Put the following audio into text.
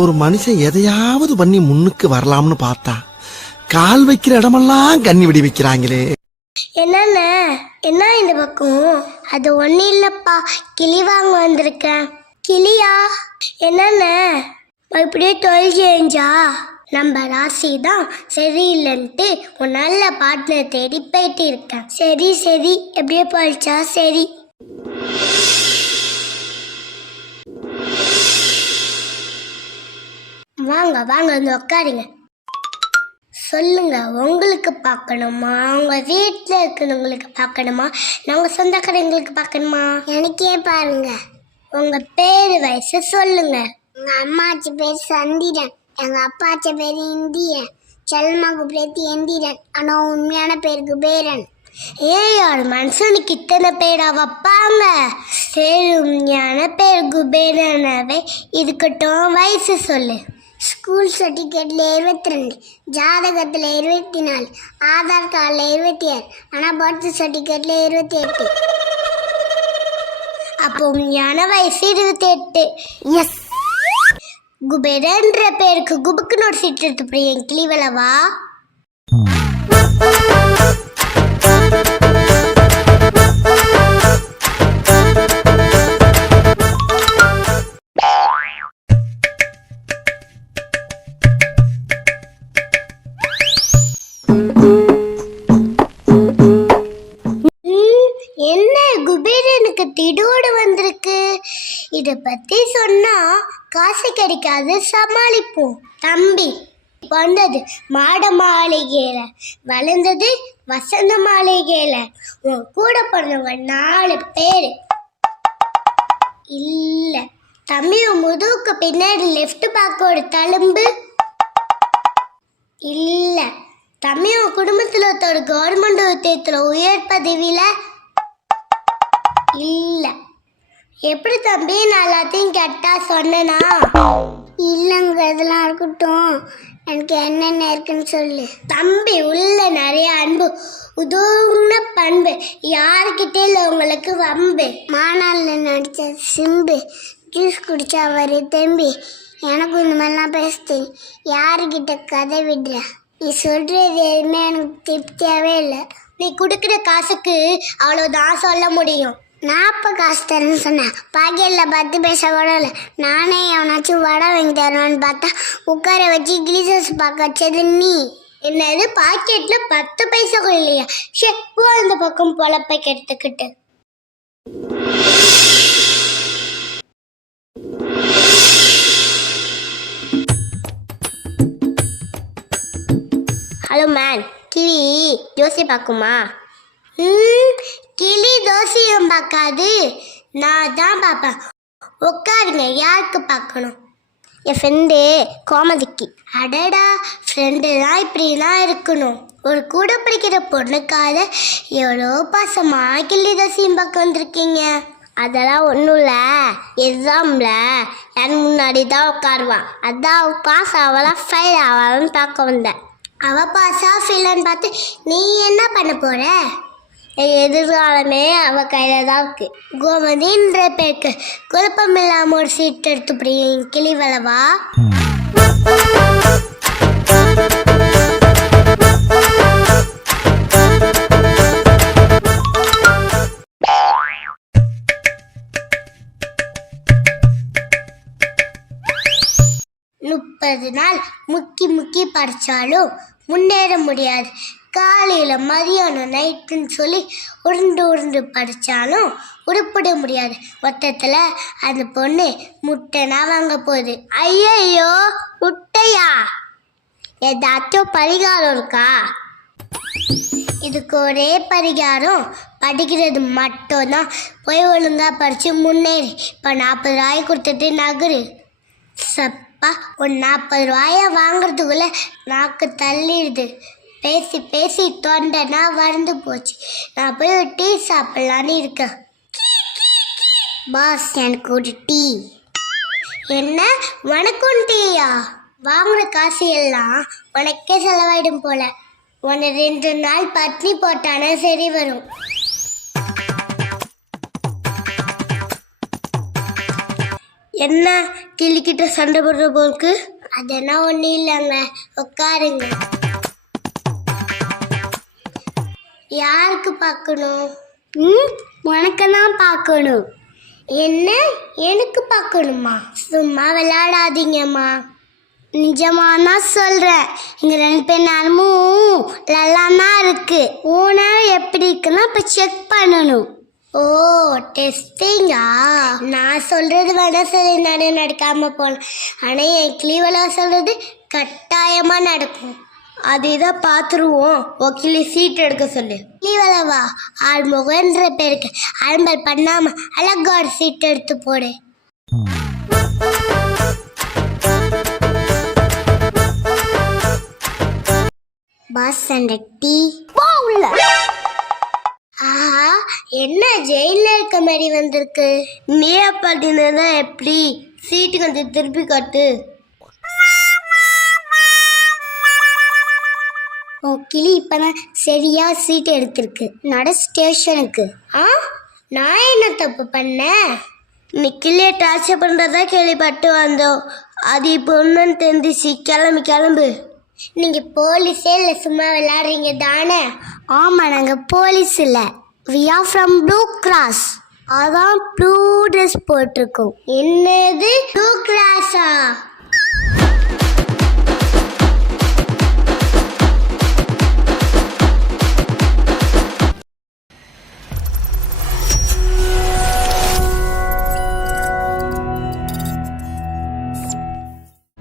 ஒரு மனுஷன் எதையாவது பண்ணி முன்னுக்கு வரலாம்னு பார்த்தா கால் வைக்கிற இடமெல்லாம் கண்ணி விடி வைக்கிறாங்களே. என்னண்ண என்ன இந்த பக்கம்? அது ஒன்றும் இல்லைப்பா, கிளி வாங்க வந்திருக்கேன். கிளியா? என்னண்ண இப்படியே தொழில் நம்ம ராசி தான் சரியில்லைன்ட்டு ஒரு நல்ல பார்ட்னர் தேடி போயிட்டு இருக்கேன். சரி சரி, எப்படியே போயிடுச்சா? சரி வாங்க வாங்க வந்து உட்காருங்க. சொல்லுங்க, உங்களுக்கு பார்க்கணுமா, உங்க வீட்டில் இருக்கிறவங்களுக்கு பார்க்கணுமா, நாங்கள் சொந்தக்காரங்களுக்கு பார்க்கணுமா? எனக்கே பாருங்க. உங்க பேர் வயசு சொல்லுங்க. எங்க அம்மாச்சி பேர் சந்திரன், எங்க அப்பாச்சி பேர் இந்தியன், செல்மா குப்ரேத்தி எந்திரன், ஆனா உண்மையான பேர் குபேரன். ஏயார் மனுஷனுக்கு இத்தனை பேரா வைப்பாங்க? சரி, உண்மையான பேர் குபேரனவே இருக்கட்டும். வயசு சொல்லு. ஸ்கூல் சர்டிஃபிகேட்ல 22, ஜாதகத்தில் 24, ஆதார் கார்டில் 26, ஆனால் பர்த் சர்டிஃபிகேட்ல 28. அப்போ உண்மையான வயசு 28. எஸ். குபேரன்ற பேருக்கு குபுக்குன்னு ஒரு சீட் எடுத்து என் கிளிவலவா? என்ன குபேரனுக்கு திடோடு வந்திருக்கு? இதை பத்தி சொன்னா காசு கிடைக்காது, சமாளிப்போம். தம்பி பிறந்தது மாட மாளிகையில, வளர்ந்தது வசந்த மாளிகையில. உன் கூட பிறந்தவங்க 4 பேர் இல்ல. தம்பி முதுகுக்கு பின்னாடி லெஃப்ட் பேக்கோட தழும்பு இல்ல. தம்பி உன் குடும்பத்தில் ஒருத்தர் கவர்மெண்ட் உத்தியத்துல உயர் பதவியில இல்ல. எப்படி தம்பி நான் எல்லாத்தையும் கேட்டா சொன்னா? இல்லைங்க, இதெல்லாம் இருக்கட்டும், எனக்கு என்னென்ன இருக்குன்னு சொல்லு. தம்பி உள்ள நிறைய அன்பு, உதவுன பண்பு, யாருக்கிட்டே இல்லை உங்களுக்கு வம்பு. மாநாளில் நடித்த சிம்பு, ஜூஸ் குடிச்சா வரு தம்பி, எனக்கும் இந்த மாதிரிலாம் பேச தெரியும். யாருக்கிட்ட கதை விடுற? நீ சொல்றது எதுவுமே எனக்கு திருப்தியாவே இல்லை. நீ கொடுக்குற காசுக்கு அவ்வளோதான் சொல்ல முடியும். நான் இப்போ காசு தரேன்னு சொன்னேன், பாக்கெட்டில் 10 பைசா கூட இல்லை. நானே எவனாச்சும் வடை வாங்கி தருவான்னு பார்த்தா உட்கார வச்சு கிளீசஸ் பார்க்க வச்சது நீ. என்னது பாக்கெட்டில் 10 பைசா கூட இல்லையா? ஷெப்போ அந்த பக்கம் பொழப்பை கெடுத்துக்கிட்டு. ஹலோ மேன், கிளி தோசை பார்க்குமா? கிளி தோசையும் பார்க்காது, நான் தான் பார்ப்பேன். உட்காருங்க, யாருக்கு பார்க்கணும்? என் ஃப்ரெண்டு கோமதிக்கு. அடடா, ஃப்ரெண்டு தான் இப்படிலாம் இருக்கணும். ஒரு கூட படிக்கிற பொண்ணுக்காக எவ்வளோ பாசமாக கிளி தோசையும் பார்க்க வந்திருக்கீங்க. அதெல்லாம் ஒன்றும் இல்லை, எக்ஸாமில் என் முன்னாடி தான் உட்காருவான், அதான் பாஸ் ஆகலாம் ஃபெயில் ஆகலான்னு பார்க்க வந்தேன். அவள் பாஸா ஃபெயிலான்னு பார்த்து நீ என்ன பண்ண போகிற? எதிர்காலமே அவள் கையில் தான் இருக்கு. கோமதின்ற பேருக்கு குழப்பம் இல்லாமல் ஒரு சீட் எடுத்து கிளி வளவா? முப்பது நாள் முக்கி முக்கி படித்தாலும் முன்னேற முடியாது. காலையில் மதியானம் நைட்டுன்னு சொல்லி உருண்டு உருண்டு படித்தாலும் உருப்பிட முடியாது. மொத்தத்தில் அந்த பொண்ணு முட்டைனா வாங்க போகுது. ஐயோ, முட்டையா? ஏதாச்சும் பரிகாரம் இருக்கா? இதுக்கு ஒரே பரிகாரம், படிக்கிறது மட்டும்தான். போய் ஒழுங்காக படித்து முன்னேறி இப்போ 40 ரூபாய் கொடுத்துட்டு நகரு. சப்பா, ஒரு 40 ரூபாயை வாங்குறதுக்குள்ளே நாக்கு தள்ளிடுது. பேசி பேசி தொண்டைனா வறண்டு போச்சு. நான் போய் ஒரு டீ சாப்பிட்லான்னு இருக்கேன். பாஸ், எனக்கு ஒரு டீ. என்ன, உனக்கும் டீயா? வாங்குற காசு எல்லாம் உனக்கே செலவாயிடும் போல. உன்னை 2 நாள் பட்னி போட்டானே சரி வரும். என்ன கிளிக்கிட்ட சண்டை போடுற போருக்கு? அதெல்லாம் ஒன்றும் இல்லைங்க, உட்காருங்க. யாருக்கு பார்க்கணும்? உனக்கு தான் பார்க்கணும். என்ன எனக்கு பார்க்கணுமா? சும்மா விளையாடாதீங்கம்மா. நிஜமானா சொல்கிறேன், இங்கே 2 பேர் நேரமும் நல்லா தான் இருக்கு. ஓனர் எப்படி இருக்குன்னா இப்போ செக் பண்ணணும். ஓ, டெஸ்டிங்கா? நான் சொல்றது வேணா சரி நடக்காம போகலாம், ஆனால் என் கிளீவெல்லாம் சொல்றது கட்டாயமா நடக்கும். அதுதான் பார்த்துருவோம். வக்கீலி சீட் எடுக்க சொல்லு. கிளீவலவா ஆறுமுகன்ற பேருக்கு அலம்பல் பண்ணாம அழகா ஒரு சீட் எடுத்து போடு. பாஸ் அண்ட் டீ உள்ள. ஆஹா, என்ன ஜெயில இருக்க மாதிரி வந்திருக்கு. நீயா பார்த்தீங்கன்னா எப்படி? சீட்டு கொஞ்சம் திருப்பி காட்டு. ஓ, கிளி இப்பதான் சரியா சீட் எடுத்திருக்கு. நட ஸ்டேஷனுக்கு. நான் என்ன தப்பு பண்ணேன்? நீ கிளியை டார்ச்சர் பண்றதா கேள்விப்பட்டு வந்தோம். அது இப்போ ஒன்றுன்னு தெரிஞ்சிச்சு. கிளம்பு கிளம்பு. நீங்க போலீஸே இல்லை, சும்மா விளையாடுறீங்க தானே? ஆமா, நாங்க போலீஸ் இல்ல, we are from Blue Cross. அதான் ப்ளூ ட்ரெஸ் போட்டிருக்கோம். என்னது ப்ளூ கிராஸா?